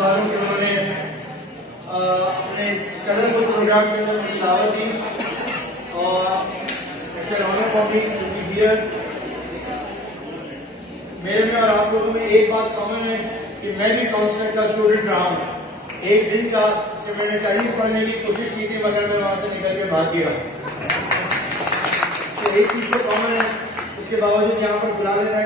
گزار ہوں کہ انہوں نے اپنے اس کلرفل پروگرام کے اندر مجھے دعوت دی اور میرے میں اور آپ لوگوں میں ایک بات کامن ہے کہ میں بھی کانسلٹ کا اسٹوڈنٹ رہا ہوں. ایک دن کا کہ میں نے چائنیز پڑھنے کی کوشش کی تھی مگر میں وہاں سے نکل کے بھاگ گیا. تو ایک چیز تو کامن ہے, اس کے باوجود یہاں پر بلا لینا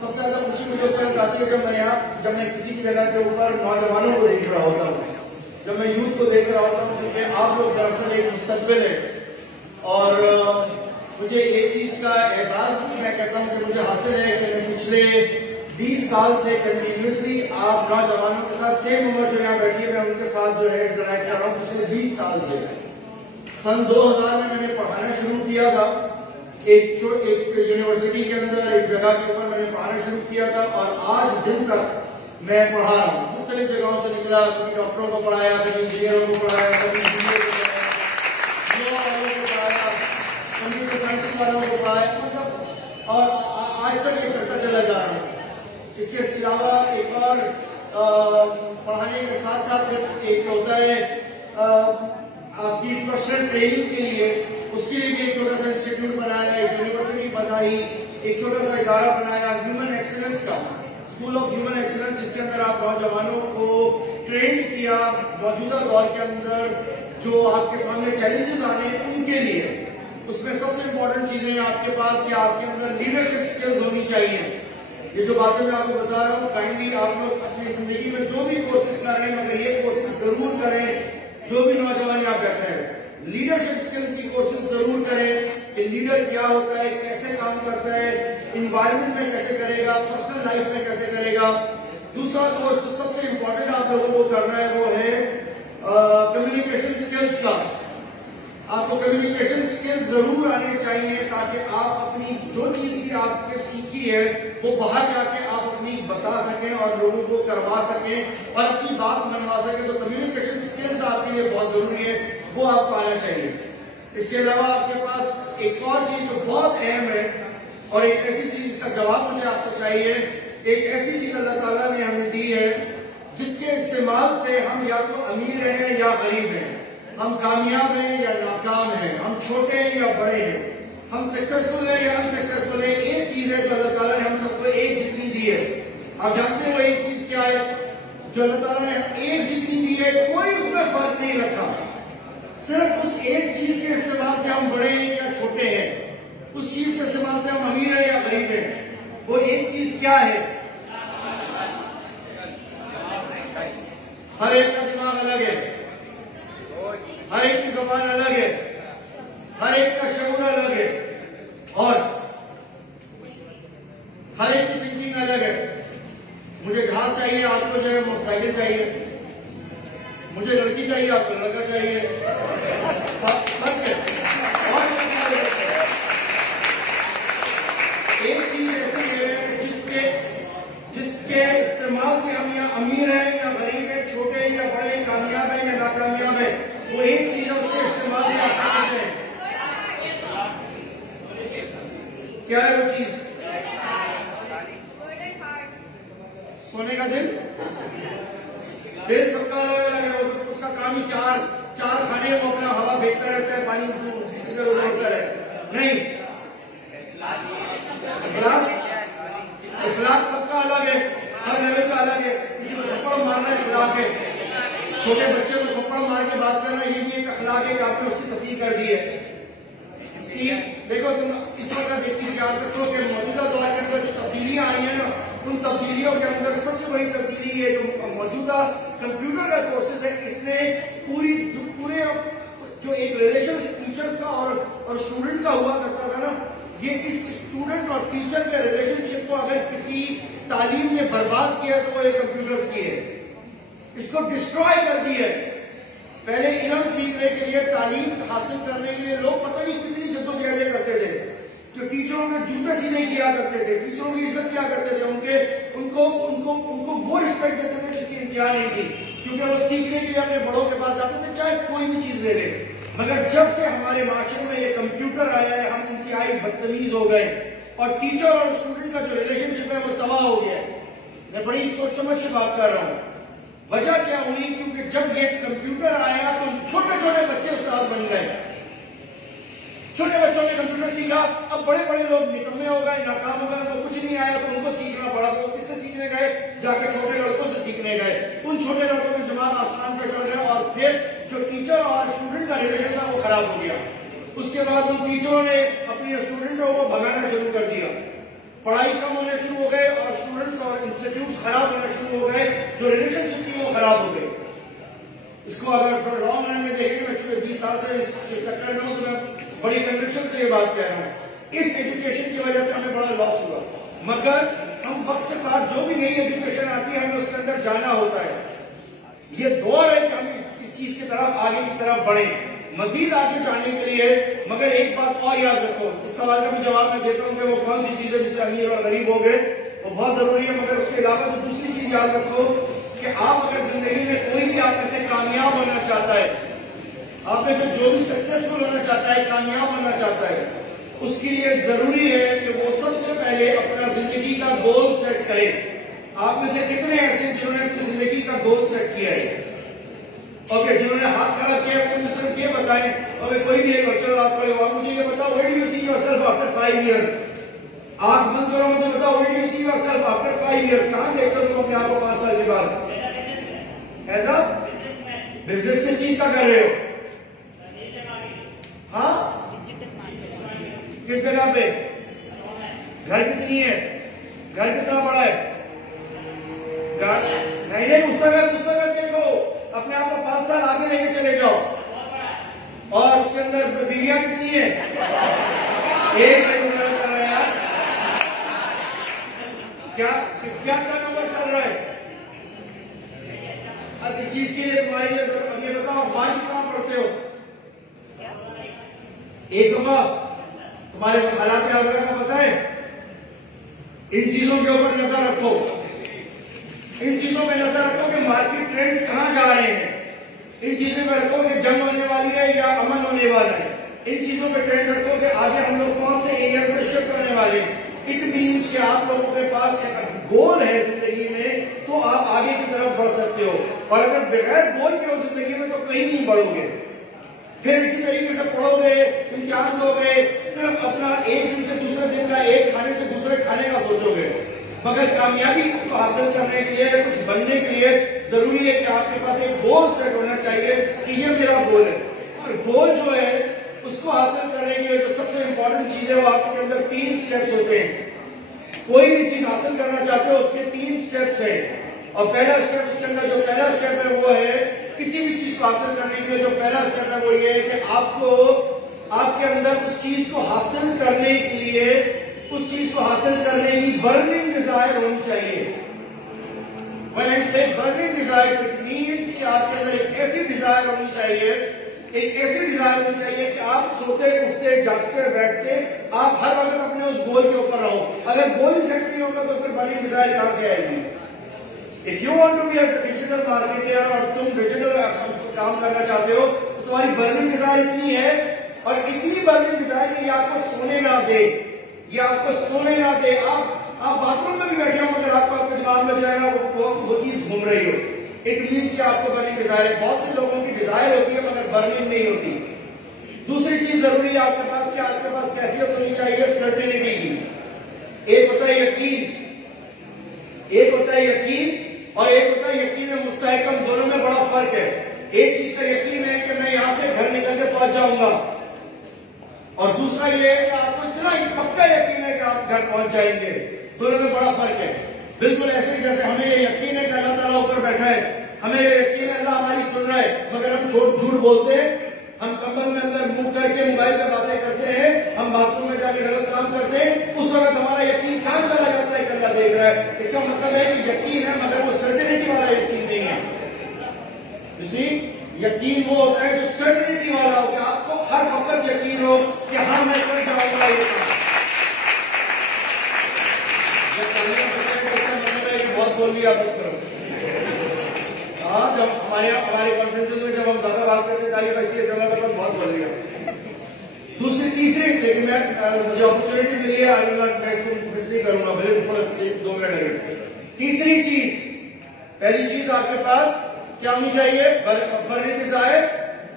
سب سے زیادہ خوشی مجھے اس وقت آتی ہے جب میں کسی کی جگہ کے اوپر نوجوانوں کو دیکھ رہا ہوتا ہوں, جب میں یوتھ کو دیکھ رہا ہوتا ہوں, کیونکہ آپ لوگ دراصل ایک مستقبل ہے. اور مجھے ایک چیز کا احساس میں کہتا ہوں کہ مجھے حاصل ہے کہ میں پچھلے 20 سال سے کنٹینیوسلی آپ نوجوانوں کے ساتھ سیم عمر جو یہاں بیٹھی ہے میں ان کے ساتھ جو ہے انٹریکٹ کر رہا ہوں پچھلے 20 سال سے. سن 2000 میں نے پڑھانا شروع کیا تھا ایک یونیورسٹی کے اندر, ایک جگہ کے اوپر میں نے پڑھانا شروع کیا تھا, اور آج دن تک میں پڑھا رہا ہوں. مختلف جگہوں سے نکلا, کبھی ڈاکٹروں کو پڑھایا, کبھی انجینئروں کو پڑھایا, کبھی انجینئر کو پڑھایا, کمپیوٹر سائنس والوں کو پڑھایا, مطلب اور آج تک یہ کرتا چلا جا رہا ہے. اس کے علاوہ ایک اور پڑھانے کے ساتھ ساتھ ایک ہوتا ہے آپ کی پرسنل ٹریننگ کے لیے, اس کے لیے بھی ایک چھوٹا سا انسٹیٹیوٹ بنایا, ایک یونیورسٹی بنائی, ایک چھوٹا سا ادارہ بنایا ہیومن ایکسلنس کا, اسکول آف ہیومن ایکسلنس, جس کے اندر آپ نوجوانوں کو ٹرین کیا موجودہ دور کے اندر جو آپ کے سامنے چیلنجز آنے ہیں ان کے لیے. اس میں سب سے امپورٹنٹ چیزیں آپ کے پاس کہ آپ کے اندر لیڈرشپ اسکلز ہونی چاہیے. یہ جو باتیں میں آپ کو بتا رہا ہوں کائنڈلی آپ لوگ اپنی زندگی میں جو بھی کورسز کر رہے ہیں مگر یہ کورسز ضرور کریں, جو بھی نوجوان یہاں بیٹھے ہیں لیڈرشپ اسکل کی کورسز ضرور کریں کہ لیڈر کیا ہوتا ہے, کیسے کام کرتا ہے, انوائرمنٹ میں کیسے کرے گا, پرسنل لائف میں کیسے کرے گا. دوسرا کورس جو سب سے امپورٹنٹ آپ لوگوں کو کرنا ہے وہ ہے کمیونیکیشن اسکلس کا. آپ کو کمیونیکیشن اسکلز ضرور آنے چاہیے تاکہ آپ اپنی جو چیز بھی آپ نے سیکھی ہے وہ باہر جا کے آپ اپنی بتا سکیں اور لوگوں کو کروا سکیں اور اپنی بات منوا سکیں. تو کمیونیکیشن اسکلز آپ کے لیے بہت ضروری ہے, وہ آپ کو آنا چاہیے. اس کے علاوہ آپ کے پاس ایک اور چیز جو بہت اہم ہے اور ایک ایسی چیز کا جواب مجھے آپ سے چاہیے, ایک ایسی چیز اللہ تعالیٰ نے ہمیں دی ہے جس کے استعمال سے ہم یا تو امیر ہیں یا غریب ہیں, ہم کامیاب ہیں یا ناکام ہیں, ہم چھوٹے ہیں یا بڑے ہیں, ہم سکسیسفل ہیں یا ان سکسیسفل ہیں. ایک چیز ہے جو اللہ تعالیٰ نے ہم سب کو ایک جتنی دی ہے. آپ جانتے ہیں وہ ایک چیز کیا ہے جو اللہ تعالیٰ نے ایک جتنی دی ہے, کوئی اس میں فرق نہیں رکھا. صرف اس ایک چیز کے استعمال سے ہم بڑے ہیں یا چھوٹے ہیں, اس چیز کے استعمال سے ہم امیر ہیں یا غریب ہیں. وہ ایک چیز کیا ہے؟ ہر ایک کا دماغ الگ ہے, ہر ایک کی زبان الگ ہے, ہر ایک کا شعور الگ ہے, اور ہر ایک کی تھنکنگ الگ ہے. مجھے گھاس چاہیے, آپ کو جو ہے موٹر سائیکل چاہیے, مجھے لڑکی چاہیے, آپ کو لڑکا چاہیے. ایک چیز ایسی ہے جس کے استعمال سے ہم یا امیر ہیں یا غریب ہیں, چھوٹے ہیں یا بڑے ہیں, کامیاب ہیں یا ناکامیاب ہیں, وہ ایک چیز ہے, اس کے استعمال سے آپ کرتے ہیں. کیا ہے وہ چیز؟ سونے کا دل. دل سب کا الگ الگ ہے, اس کا کام ہی چار کھانے کو اپنا ہوا پھینکتا رہتا ہے, پانی ادھر ادھر ہوتا ہے. نہیں, اخلاق سب کا الگ ہے, ہر لیول کا الگ ہے. کسی کو تھپڑ مارنا اخلاق ہے, چھوٹے بچے کو تھپڑ مار کے بات کرنا یہ بھی ایک اخلاق ہے کہ آپ نے اس کی تصحیح کر دی ہے. دیکھو تم اس وقت ایک چیز یاد رکھو کہ موجودہ دور کے اندر جو تبدیلیاں آئی ہیں نا, ان تبدیلیوں کے اندر سب سے بڑی تبدیلی ہے جو موجودہ کمپیوٹر کا کورسز ہے. اس نے پورے جو ایک ریلیشن شپ ٹیچرز کا اور اسٹوڈنٹ کا ہوا کرتا تھا نا, یہ اس اسٹوڈنٹ اور ٹیچر کے ریلیشن شپ کو اگر کسی تعلیم نے برباد کیا تو وہ ایک کمپیوٹرز کی ہے, اس کو ڈسٹروائے کر دی ہے. پہلے علم سیکھنے کے لیے, تعلیم حاصل کرنے کے لیے لوگ پتہ نہیں کتنی جدوجہدیں کرتے تھے. جو ٹیچروں کے جوتے سیدھے کیا کرتے تھے, ٹیچروں کی عزت کیا کرتے تھے, ان کو وہ رسپیکٹ دیتے تھے جس کی انتہا نہیں تھی, کیونکہ وہ سیکھنے کے لیے اپنے بڑوں کے پاس جاتے تھے چاہے کوئی بھی چیز لے لے. مگر جب سے ہمارے معاشرے میں یہ کمپیوٹر آیا ہے, ہم انتہائی بدتمیز ہو گئے اور ٹیچر اور اسٹوڈنٹ کا جو ریلیشن شپ ہے وہ تباہ ہو گیا ہے. میں بڑی سوچ سمجھ کے بات کر رہا ہوں. وجہ کیا ہوئی؟ کیونکہ جب یہ کمپیوٹر آیا تو چھوٹے چھوٹے بچے استاد بن گئے. چھوٹے بچوں نے کمپیوٹر سیکھا. اب بڑے بڑے لوگ نکمے ہو گئے, ناکام ہو گئے, ان کو کچھ نہیں آیا تو ان کو سیکھنا پڑا. تو کس سے سیکھنے گئے؟ جا کے چھوٹے لڑکوں سے سیکھنے گئے. ان چھوٹے لڑکوں کے دماغ آسمان پہ چڑھ گیا اور پھر جو ٹیچر اور اسٹوڈنٹ کا ریلیشن تھا وہ خراب ہو گیا. اس کے بعد ان ٹیچروں نے اپنی اسٹوڈنٹوں کو بھگانا شروع کر دیا. پڑھائی کم ہونے شروع ہو گئے اور اسٹوڈنٹس اور انسٹیٹیوٹس خراب ہونا شروع ہو گئے. جو ریلیشن شپ تھی وہ خراب ہو گئی. اس کو اگر لانگ رن میں دیکھیں, میں چونکہ 20 سال سے اس چکر میں ہوں تو میں بڑی کنوکشن سے یہ بات کہہ رہا ہوں. اس ایجوکیشن کی وجہ سے ہمیں بڑا لاس ہوا. مگر ہم وقت کے ساتھ جو بھی نئی ایجوکیشن آتی ہے ہمیں اس کے اندر جانا ہوتا ہے. یہ دور ہے کہ ہم اس چیز کی طرف آگے کی طرف بڑھیں, مزید آگے جانے کے لیے. مگر ایک بات اور یاد رکھو, اس سوال کا بھی جواب میں دیتا ہوں کہ وہ کون سی چیزیں جس سے امیر اور غریب ہو گئے وہ بہت ضروری ہے. مگر اس کے علاوہ جو دوسری چیز یاد رکھو کہ آپ اگر زندگی میں کوئی بھی آپ میں سے کامیاب ہونا چاہتا ہے, آپ میں سے جو بھی سکسیسفل ہونا چاہتا ہے, کامیاب ہونا چاہتا ہے, اس کے لیے ضروری ہے کہ وہ سب سے پہلے اپنا زندگی کا گول سیٹ کرے. آپ میں سے کتنے ایسے جنہوں نے اپنی زندگی کا گول سیٹ کیا ہے؟ اوکے, جنہوں نے ہاتھ کھڑا کیا وہ مجھے صرف یہ بتائیں. اوکے, کوئی بھی ایک بچہ آپ کھڑے ہوا, مجھے یہ بتاؤ where do you see yourself after 5 years? آنکھ بند کرو, مجھے بتاؤ where do you see yourself after 5 years? کہاں دیکھتے ہو تم اپنے آپ کو 5 سال کے بعد؟ ایسا بزنس کس چیز کا کر رہے ہو؟ ہاں, کس جگہ پہ؟ گھر کتنی ہے؟ گھر کتنا بڑا ہے؟ نہیں, مستقبل دیکھو, اپنے آپ کو 5 سال آگے لے کے چلے جاؤ. اور اس کے اندر بیویاں کتنی ہیں؟ ایک نہیں گزارا کر رہے ہیں. کیا نمبر چل رہا ہے؟ اب اس چیز کے لیے تمہاری یہ بتاؤ, ماں کتنا پڑھتے ہو؟ ایک صفحہ. تمہارے حالات حاضرہ کا پتہ ہے؟ ان چیزوں کے اوپر نظر رکھو. ان چیزوں پہ نظر رکھو کہ مارکیٹ ٹرینڈز کہاں جا رہے ہیں. ان چیزوں پہ رکھو کہ جنگ ہونے والی ہے یا امن ہونے والا ہے. ان چیزوں پہ ٹرینڈ رکھو کہ آگے ہم لوگ کون سے ایریاز میں شفٹ کرنے والے ہیں. اٹ مینس کہ آپ لوگوں کے پاس ایک گول ہے زندگی میں تو آپ آگے کی طرف بڑھ سکتے ہو. اور اگر بغیر گول کے ہو زندگی میں تو کہیں نہیں بڑھو گے. پھر اسی طریقے سے پڑھو گے, امتحان دو گے, صرف اپنا ایک دن سے دوسرے دن کا, ایک کھانے سے دوسرے کھانے کا سوچو گے. مگر کامیابی کو حاصل کرنے کے لیے, کچھ بننے کے لیے ضروری ہے کہ آپ کے پاس ایک گول سیٹ ہونا چاہیے کہ یہ میرا گول ہے. اور گول جو ہے اس کو حاصل کرنے کے لیے جو سب سے امپورٹنٹ چیز ہے وہ آپ کے اندر 3 سٹیپس ہوتے ہیں. کوئی بھی چیز حاصل کرنا چاہتے ہو اس کے 3 سٹیپس ہیں. اور پہلا سٹیپ, اس کے اندر جو پہلا سٹیپ ہے وہ ہے, کسی بھی چیز کو حاصل کرنے کے لیے جو پہلا سٹیپ ہے وہ یہ ہے کہ آپ کے اندر اس چیز کو حاصل کرنے کے لیے, اس چیز کو حاصل کرنے کی برننگ ڈیزائر ہونی چاہیے. When I say burning desire, it means کہ آپ کے اندر ایک ایسی ڈیزائر ہونی چاہیے, ایک ایسی ڈیزائر ہونی چاہیے کہ آپ سوتے اٹھتے جاگتے بیٹھتے آپ ہر وقت اپنے اس گول کے اوپر رہو. اگر گول ہی سیٹ نہیں ہوگا تو پھر برننگ ڈیزائر کہاں سے آئے گی؟ If you want to be a digital marketer اور تم ڈیجیٹل کام کرنا چاہتے ہو تو تمہاری برننگ ڈیزائر اتنی ہے, اور اتنی برننگ ڈیزائر کہ یہ آپ کو سونے نہ دے, یہ آپ کو سونے نہ دے. آپ باتھ روم میں بھی بیٹھے ہو مگر آپ کو اپنے دماغ میں جائے گا وہ چیز گھوم رہی ہو. اٹ مینس کہ آپ کو برننگ ڈیزائر ہے. بہت سے لوگوں کی ڈیزائر ہوتی ہے مگر برننگ نہیں ہوتی. دوسری چیز ضروری ہے آپ کے پاس, کہ آپ کے پاس کیفیت ہونی چاہیے سرٹینٹی کی. ایک ہوتا ہے یقین, ایک ہوتا ہے یقین اور ایک ہوتا ہے یقین مستحکم. دونوں میں بڑا فرق ہے. ایک چیز کا یقین ہے کہ میں یہاں سے گھر نکل کے پہنچ جاؤں گا, اور دوسرا یہ ہے کہ آپ کو اتنا پکا یقین ہے کہ آپ گھر پہنچ جائیں گے. دونوں میں بڑا فرق ہے. بالکل ایسے ہی جیسے ہمیں یہ یقین ہے کہ اللہ تعالیٰ اوپر بیٹھا ہے, ہمیں یہ یقین ہے اللہ ہماری سن رہا ہے, مگر ہم جھوٹ بولتے ہیں, ہم کمبل میں اندر منہ کر کے موبائل پہ باتیں کرتے ہیں, ہم باتھ روم میں جا کے غلط کام کرتے ہیں. اس وقت ہمارا یقین کہاں چلا جاتا ہے کہ اللہ دیکھ رہا ہے. اس کا مطلب ہے کہ یقین ہے مگر وہ سرٹینٹی والا یقین نہیں ہے. یقین وہ ہوتا ہے جو سرٹینٹی والا ہو, کہ آپ کو ہر وقت یقین ہو کہ ہاں میں کر جاؤں گا. بہت بول لیا آپ اس طرح. ہاں, جب ہمارے کانفرنس میں جب ہم زیادہ بات کرتے تاکہ بچے اس جگہ پر بہت بول لیا. دوسری تیسری, لیکن میں مجھے اپرچونیٹی ملی ہے, میں اس کو مس نہیں کروں گا, بھلے 1-2 منٹ لگے. تیسری چیز، پہلی چیز آپ کے پاس کیا ہونی چاہیے؟ برننگ ڈیزائر،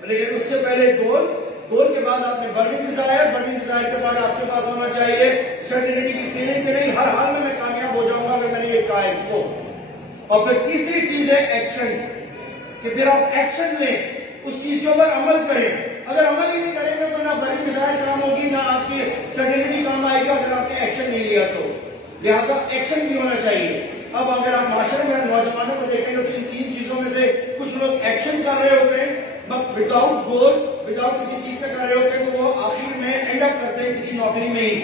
لیکن اس سے پہلے گول کے بعد آپ نے برننگ ڈیزائر کے بعد آپ کے پاس ہونا چاہیے سرٹینٹی کی فیلنگ کہ نہیں، ہر حال میں کامیاب ہو جاؤں گا اگر میں نے یہ کہا ہے کو۔ اور پھر تیسری چیز ہے ایکشن، کہ پھر آپ ایکشن لیں، اس چیز کے اوپر عمل کریں۔ اگر عمل ہی نہیں کریں گے تو نہ برننگ ڈیزائر کام ہوگی، نہ آپ کی سرٹینٹی کام آئے گا اگر آپ نے ایکشن نہیں لیا تو۔ لہٰذا ایکشن بھی ہونا چاہیے۔ اب اگر آپ معاشرے میں نوجوانوں کو دیکھیں تو ان تین چیزوں میں سے کچھ لوگ ایکشن کر رہے ہوتے ہیں وداؤٹ گول، وداؤٹ کسی چیز کا کر رہے ہوتے ہیں، تو وہ آخر میں اینڈ اپ کرتے ہیں کسی نوکری میں ہی،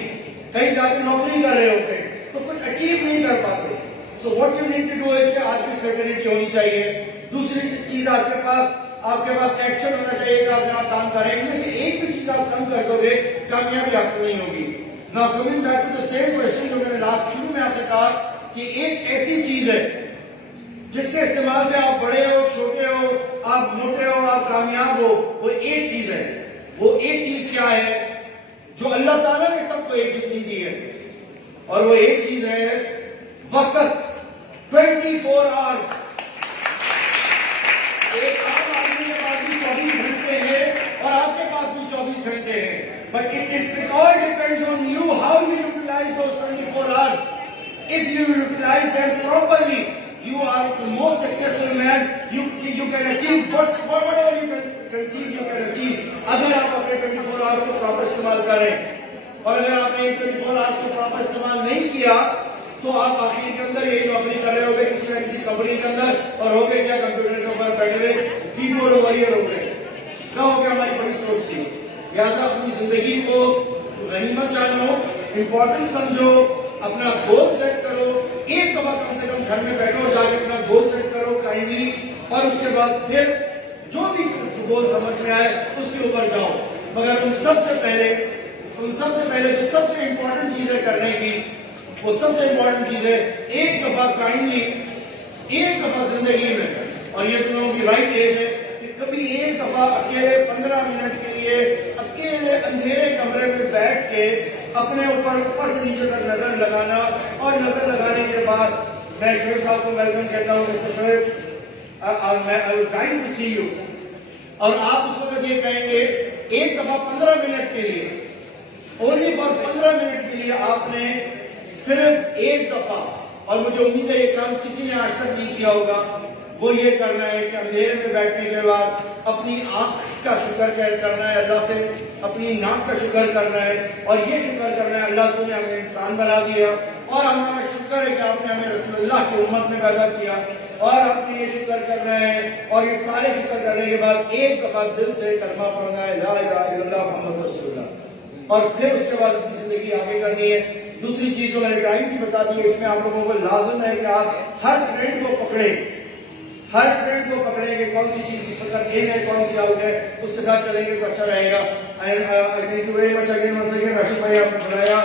کہیں جا کے نوکری کر رہے ہوتے ہیں تو کچھ اچیو نہیں کر پاتے۔ So what you need to do ہے کہ آپ کی سرٹینٹی ہونی چاہیے۔ دوسری چیز آپ کے پاس ایکشن ہونا چاہیے کہ اگر آپ کام کر رہے ہیں ان میں سے ایک بھی چیز آپ کم کر دو گے کامیابی حاصل نہیں ہوگی۔ Now coming back to the same question جو میں نے شروع میں آپ سے کہا کہ ایک ایسی چیز ہے جس کے استعمال سے آپ بڑے ہو، چھوٹے ہو، آپ موٹے ہو، آپ کامیاب ہو، وہ ایک چیز ہے۔ وہ ایک چیز کیا ہے؟ جو اللہ تعالیٰ نے سب کو ایک جتنی دی ہے، اور وہ ایک چیز ہے وقت۔ 24 hours۔ ایک عام آدمی کے پاس بھی 24 گھنٹے ہیں اور آپ کے پاس بھی 24 گھنٹے ہیں، but it all depends on you how you utilize those 24 hours. If you utilize them properly, you are the most successful man. You can achieve whatever you can conceive, you can achieve. اگر آپ اپنے 24 hours کو proper استعمال کریں، اور اگر آپ نے 24 hours کو پراپر استعمال نہیں کیا تو آپ آخر کے اندر یہی نوکری کر رہے ہوگے کسی نہ کسی کمپنی کے اندر، اور ہو گئے کیا کمپیوٹر کے اوپر بیٹھے ہوئے کی بورڈ وارئر ہو گئے۔ کیا ہو گیا؟ ہماری بڑی سوچ تھی۔ لہٰذا اپنی زندگی کو غنیمت جانو، امپورٹنٹ سمجھو، اپنا گول سیٹ کرو، ایک دفعہ کم سے کم گھر میں بیٹھو، جا کے اپنا گول سیٹ کرو کائنڈلی، اور اس کے بعد پھر جو بھی گول سمجھ میں آئے اس کے اوپر جاؤ۔ مگر ان سب سے پہلے جو سب سے امپورٹنٹ چیز ہے کرنے کی، وہ سب سے امپورٹنٹ چیز ہے ایک دفعہ کائنڈلی، ایک دفعہ زندگی میں، اور یہ تم لوگوں کی رائٹ ایج ہے کہ کبھی ایک دفعہ اکیلے 15 منٹ کے لیے اکیلے اندھیرے کمرے میں بیٹھ کے اپنے اوپر سے نیچے تک نظر لگانا، اور نظر لگانے کے بعد میں شعیب صاحب کو ویلکم کہتا ہوں mister Shoaib, I was trying to see you، اور آپ اس وقت یہ کہیں گے ایک دفعہ 15 منٹ کے لیے، اونلی فار 15 منٹ کے لیے آپ نے صرف ایک دفعہ، اور مجھے امید ہے یہ کام کسی نے آج تک نہیں کیا ہوگا، وہ یہ کرنا ہے کہ اندھیرے میں بیٹھنے کے بعد اپنی آنکھ کا شکر کرنا ہے اللہ سے، اپنی ناک کا شکر کرنا ہے، اور یہ شکر کرنا ہے اللہ تو نے ہمیں انسان بنا دیا، اور ہمارا شکر ہے کہ آپ نے ہمیں رسول اللہ کی امت میں پیدا کیا، اور آپ نے یہ شکر کرنا ہے، اور یہ سارے شکر کرنے کے بعد ایک دفعہ دل سے کلمہ پڑھنا ہے لا الہ الا اللہ محمد رسول اللہ، اور پھر اس کے بعد اپنی زندگی آگے کرنی ہے۔ دوسری چیز جو میں نے ٹائم کی بتا دی ہے، اس میں آپ لوگوں کو لازم ہے کہ آپ ہر ٹرینڈ کو پکڑیں، ہر ٹرینڈ کو پکڑیں گے، کون سی چیز کی سرکت ان ہے، کون سی آؤٹ ہے، اس کے ساتھ چلیں گے تو اچھا رہے گا۔ Thank you very much again once again Rashid بھائی، آپ نے بنایا